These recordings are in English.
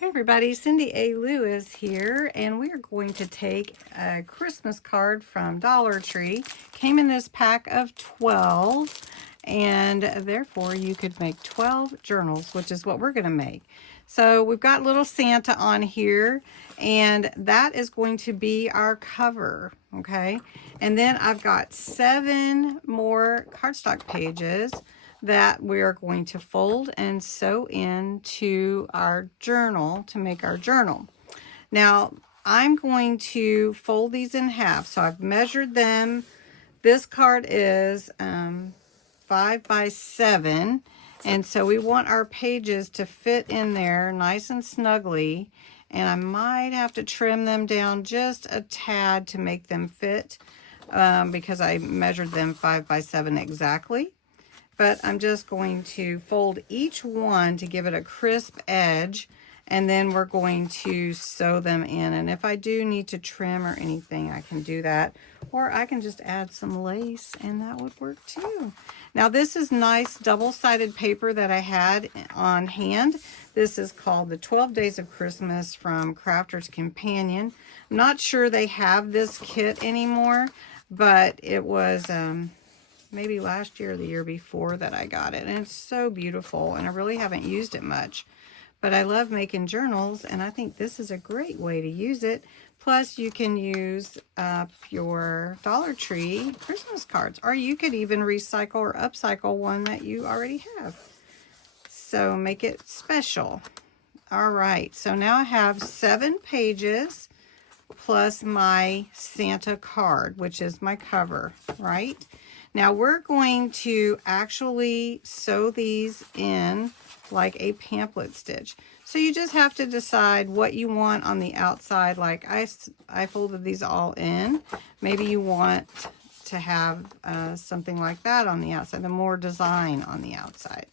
Hey everybody, Cindy A. Lewis here, and we are going to take a Christmas card from Dollar Tree. Came in this pack of 12, and therefore you could make 12 journals, which is what we're going to make. So we've got little Santa on here, and that is going to be our cover, okay? And then I've got 7 more cardstock pages that we're going to fold and sew into our journal to make our journal. Now, I'm going to fold these in half. So I've measured them. This card is 5 by 7. And so we want our pages to fit in there nice and snugly. And I might have to trim them down just a tad to make them fit because I measured them 5 by 7 exactly. But I'm just going to fold each one to give it a crisp edge, and then we're going to sew them in. And if I do need to trim or anything, I can do that. Or I can just add some lace, and that would work too. Now this is nice double-sided paper that I had on hand. This is called the 12 Days of Christmas from Crafter's Companion. I'm not sure they have this kit anymore, but it was maybe last year or the year before that I got it. And it's so beautiful, and I really haven't used it much. But I love making journals, and I think this is a great way to use it. Plus, you can use your Dollar Tree Christmas cards, or you could even recycle or upcycle one that you already have. So make it special. All right, so now I have 7 pages plus my Santa card, which is my cover, right? Now we're going to actually sew these in like a pamphlet stitch. So you just have to decide what you want on the outside. Like I folded these all in. Maybe you want to have something like that on the outside, the more design on the outside.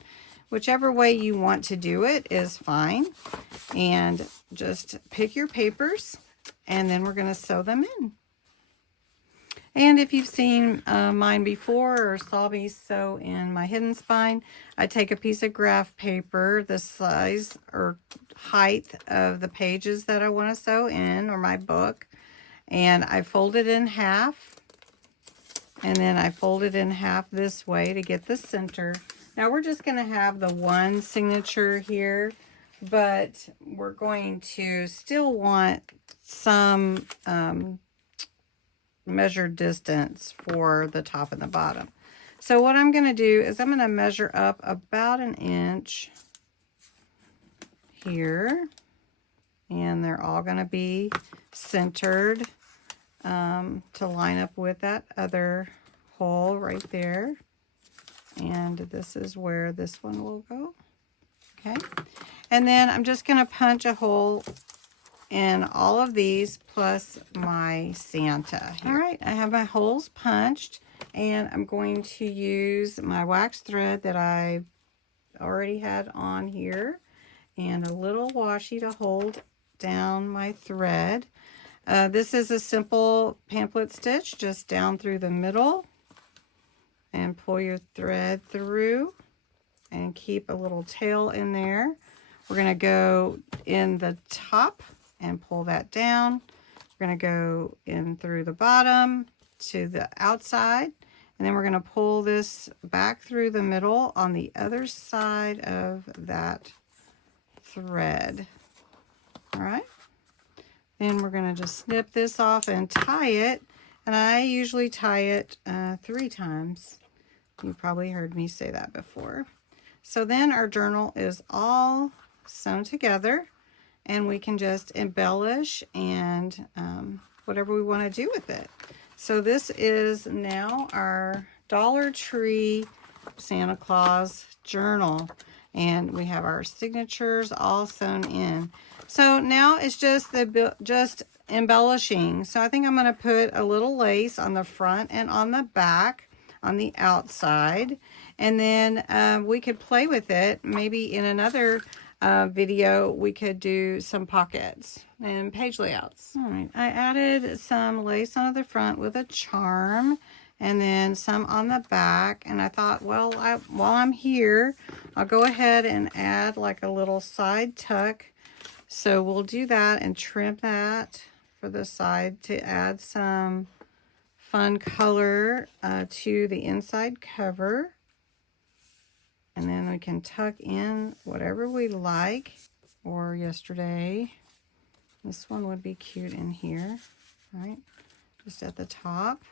Whichever way you want to do it is fine. And just pick your papers, and then we're going to sew them in. And if you've seen mine before or saw me sew in my hidden spine, I take a piece of graph paper, the size or height of the pages that I want to sew in, or my book, and I fold it in half, and then I fold it in half this way to get the center. Now we're just going to have the one signature here, but we're going to still want some measured distance for the top and the bottom. So what I'm going to do is I'm going to measure up about 1 inch here, and they're all going to be centered to line up with that other hole right there. And this is where this one will go. Okay, and then I'm just going to punch a hole in all of these plus my Santa here. All right, I have my holes punched, and I'm going to use my wax thread that I already had on here and a little washi to hold down my thread. This is a simple pamphlet stitch, just down through the middle, and pull your thread through and keep a little tail in there. We're going to go in the top and pull that down. We're going to go in through the bottom to the outside, and then we're going to pull this back through the middle on the other side of that thread. All right, then we're going to just snip this off and tie it, and I usually tie it 3 times. You probably heard me say that before. So then our journal is all sewn together, and we can just embellish and whatever we want to do with it. So this is now our Dollar Tree Santa Claus journal, and we have our signatures all sewn in. So now it's just embellishing. So I think I'm going to put a little lace on the front and on the back on the outside, and then we could play with it. Maybe in another video we could do some pockets and page layouts. All right, I added some lace on the front with a charm, and then some on the back, and I thought, well, while I'm here, I'll go ahead and add like a little side tuck So we'll do that and trim that for the side to add some fun color to the inside cover. And then we can tuck in whatever we like. Or yesterday, this one would be cute in here, right? Just at the top.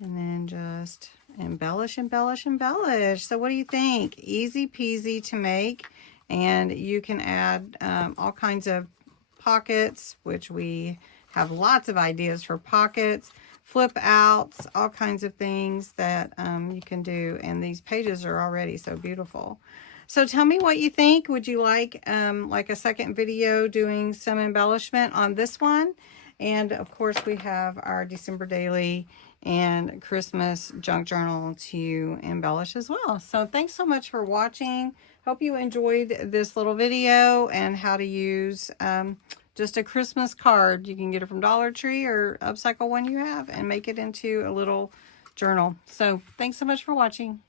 And then just embellish, embellish, embellish. So what do you think? Easy peasy to make. And you can add all kinds of pockets, which we have lots of ideas for pockets, flip outs, all kinds of things that you can do. And these pages are already so beautiful. So tell me what you think. Would you like a second video doing some embellishment on this one? And of course we have our December daily and Christmas junk journal to embellish as well. So thanks so much for watching. Hope you enjoyed this little video and how to use just a Christmas card. You can get it from Dollar Tree or upcycle one you have and make it into a little journal. So thanks so much for watching.